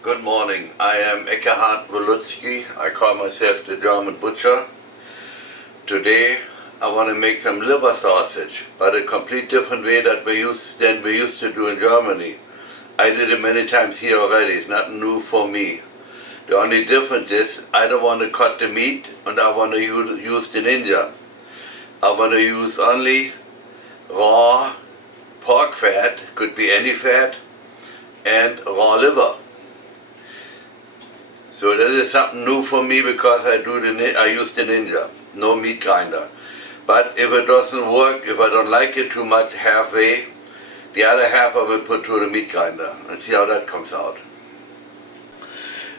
Good morning. I am Eckhard Wolutzki. I call myself the German butcher. Today I want to make some liver sausage, but a complete different way than we used to do in Germany. I did it many times here already. It's not new for me. The only difference is I don't want to cut the meat and I want to use the ninja. I want to use only raw pork fat, could be any fat, and raw liver. So this is something new for me because I use the ninja, no meat grinder. But if it doesn't work, if I don't like it too much halfway, the other half I will put through the meat grinder and see how that comes out.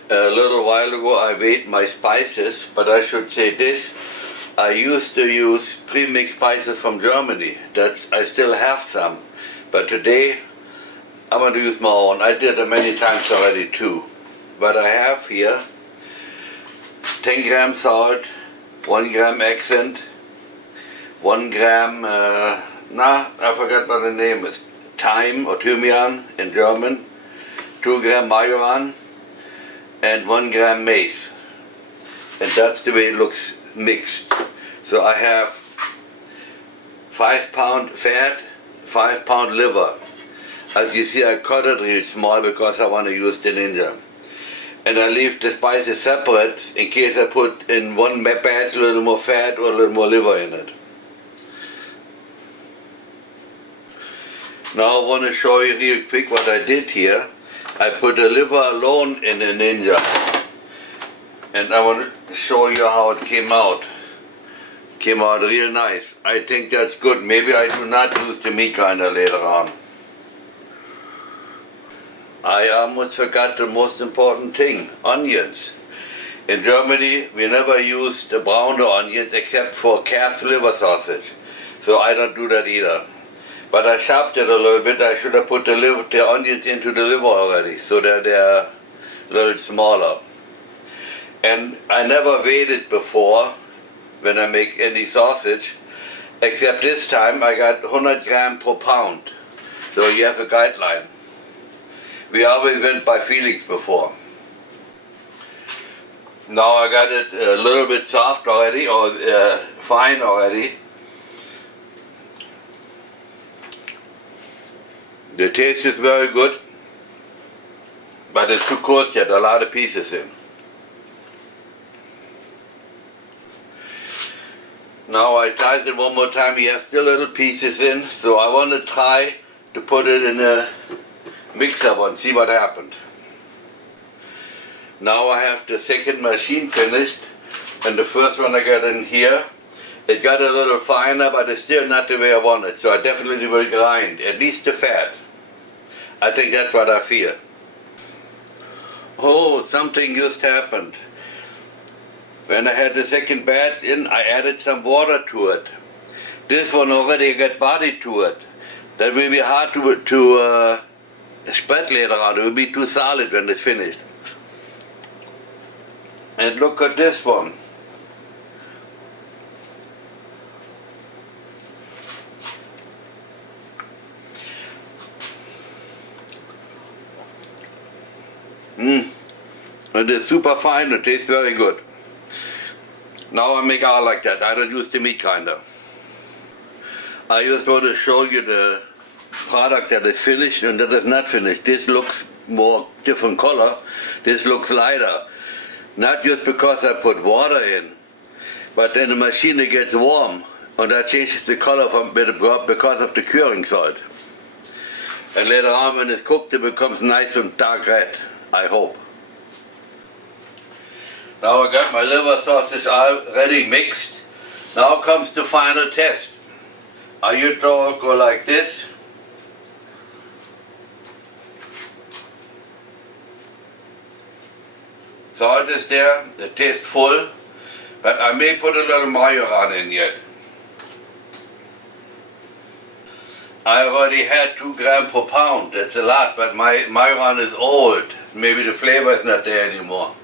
A little while ago I weighed my spices, but I should say this. I used to use pre-mixed spices from Germany. I still have some, but today I want to use my own. I did it many times already too. But I have here 10 gram salt, 1 gram accent, 1 gram, I forgot what the name is, thyme or Thymian in German, 2 gram majoran, and 1 gram mace. And that's the way it looks mixed. So I have 5 pound fat, 5 pound liver. As you see, I cut it real small because I want to use the ninja. And I leave the spices separate in case I put in one batch a little more fat or a little more liver in it. Now I want to show you real quick what I did here. I put the liver alone in the ninja. And I want to show you how it came out. Came out real nice. I think that's good. Maybe I do not use the meat grinder later on. I almost forgot the most important thing, onions. In Germany, we never used the brown onions except for calf liver sausage. So I don't do that either. But I chopped it a little bit. I should have put the onions into the liver already so that they're a little smaller. And I never weighed it before when I make any sausage, except this time I got 100 gram per pound. So you have a guideline. We always went by feelings before. Now I got it a little bit soft already, or fine already. The taste is very good, but it's too coarse yet, a lot of pieces in. Now I tried it one more time, you have still little pieces in, so I want to try to put it in a mixer and see what happened. Now I have the second machine finished, and the first one I got in here, it got a little finer, but it's still not the way I want it, so I definitely will grind, at least the fat. I think that's what I fear. Oh, something just happened. When I had the second batch in, I added some water to it. This one already got body to it. That will be hard to spread later on. It will be too solid when it's finished. And look at this one. It is super fine. It tastes very good. Now I make out like that. I don't use the meat grinder. I just want to show you the product that is finished and that is not finished. This looks more different color. This looks lighter. Not just because I put water in, but in the machine it gets warm and that changes the color because of the curing salt. And later on when it's cooked it becomes nice and dark red, I hope. Now I got my liver sausage already mixed. Now comes the final test. I usually go like this. Salt is there, it tastes full, but I may put a little majoran in yet. I already had 2 grams per pound, that's a lot, but my majoran is old. Maybe the flavor is not there anymore.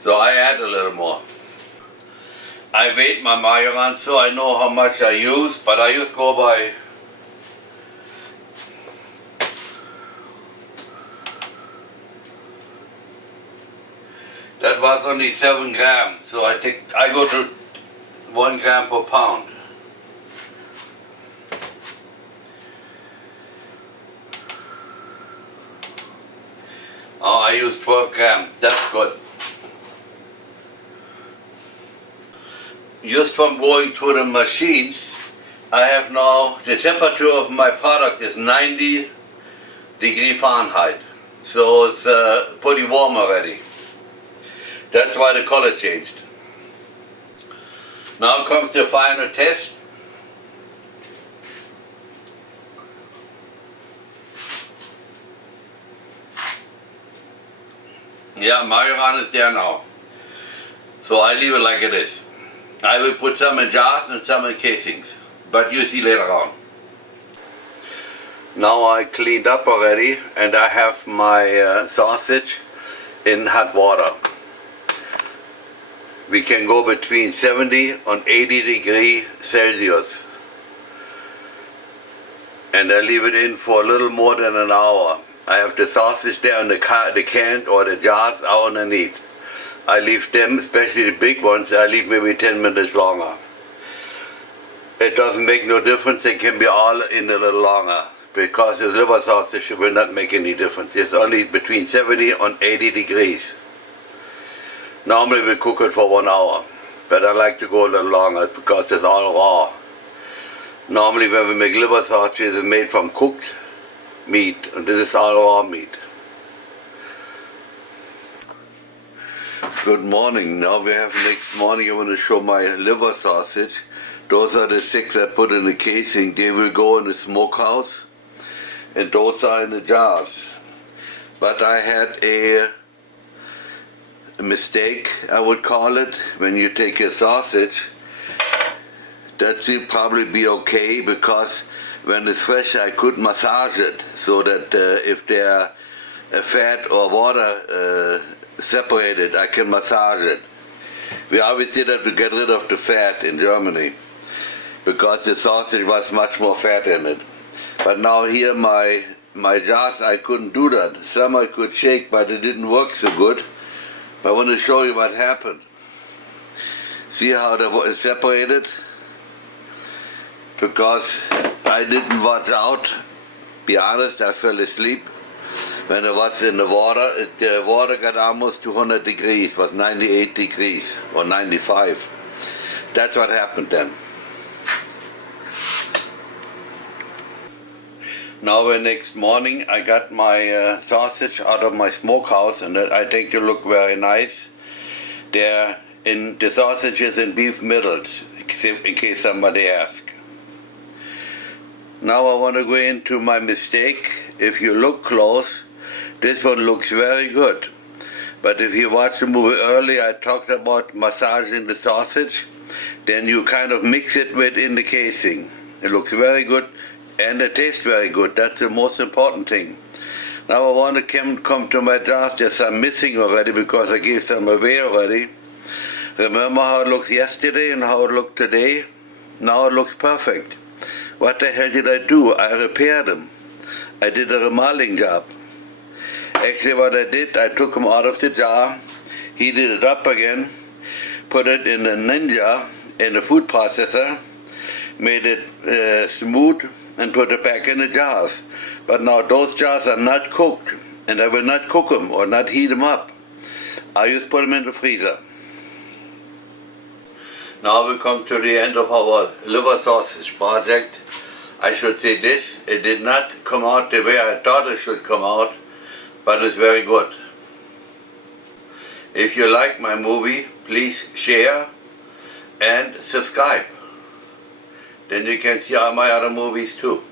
So I add a little more. I weighed my majoran so I know how much I use, but I just go by That was only 7 grams, so I go to 1 gram per pound. Oh, I use 12 grams, that's good. Just from going through the machines, I have now, the temperature of my product is 90 degree Fahrenheit. So it's pretty warm already. That's why the color changed. Now comes the final test. Yeah, Majoran is there now. So I leave it like it is. I will put some in jars and some in casings, but you see later on. Now I cleaned up already and I have my sausage in hot water. We can go between 70 and 80 degrees Celsius. And I leave it in for a little more than an hour. I have the sausage there in the can or the jars out underneath. I leave them, especially the big ones, I leave maybe 10 minutes longer. It doesn't make no difference, they can be all in a little longer, because the liver sausage will not make any difference. It's only between 70 and 80 degrees. Normally we cook it for 1 hour, but I like to go a little longer because it's all raw. Normally when we make liver sausage, it's made from cooked meat, and this is all raw meat. Good morning. Now we have next morning. I want to show my liver sausage. Those are the 6 I put in the casing. They will go in the smokehouse, and those are in the jars. But I had a mistake, I would call it. When you take a sausage, that will probably be okay, because when it's fresh I could massage it so that if there fat or water separated, I can massage it. We always did that to get rid of the fat in Germany, because the sausage was much more fat in it. But now here my jars, I couldn't do that. Some I could shake, but it didn't work so good. I want to show you what happened. See how it's separated? Because I didn't watch out. Be honest, I fell asleep. When I was in the water got almost 200 degrees, was 98 degrees or 95. That's what happened then. Now the next morning I got my sausage out of my smokehouse, and I think they look very nice. They're in the sausages in beef middles, in case somebody asks. Now I want to go into my mistake. If you look close, this one looks very good. But if you watch the movie earlier, I talked about massaging the sausage. Then you kind of mix it within the casing. It looks very good and it tastes very good. That's the most important thing. Now I want to come to my jars. There's some missing already because I gave some away already. Remember how it looked yesterday and how it looked today? Now it looks perfect. What the hell did I do? I repaired them. I did a remodeling job. Actually what I did, I took them out of the jar, heated it up again, put it in a Ninja, in a food processor, made it smooth, and put it back in the jars. But now those jars are not cooked, and I will not cook them or not heat them up. I just put them in the freezer. Now we come to the end of our liver sausage project. I should say this, it did not come out the way I thought it should come out, but it's very good. If you like my movie, please share and subscribe. Then you can see all my other movies too.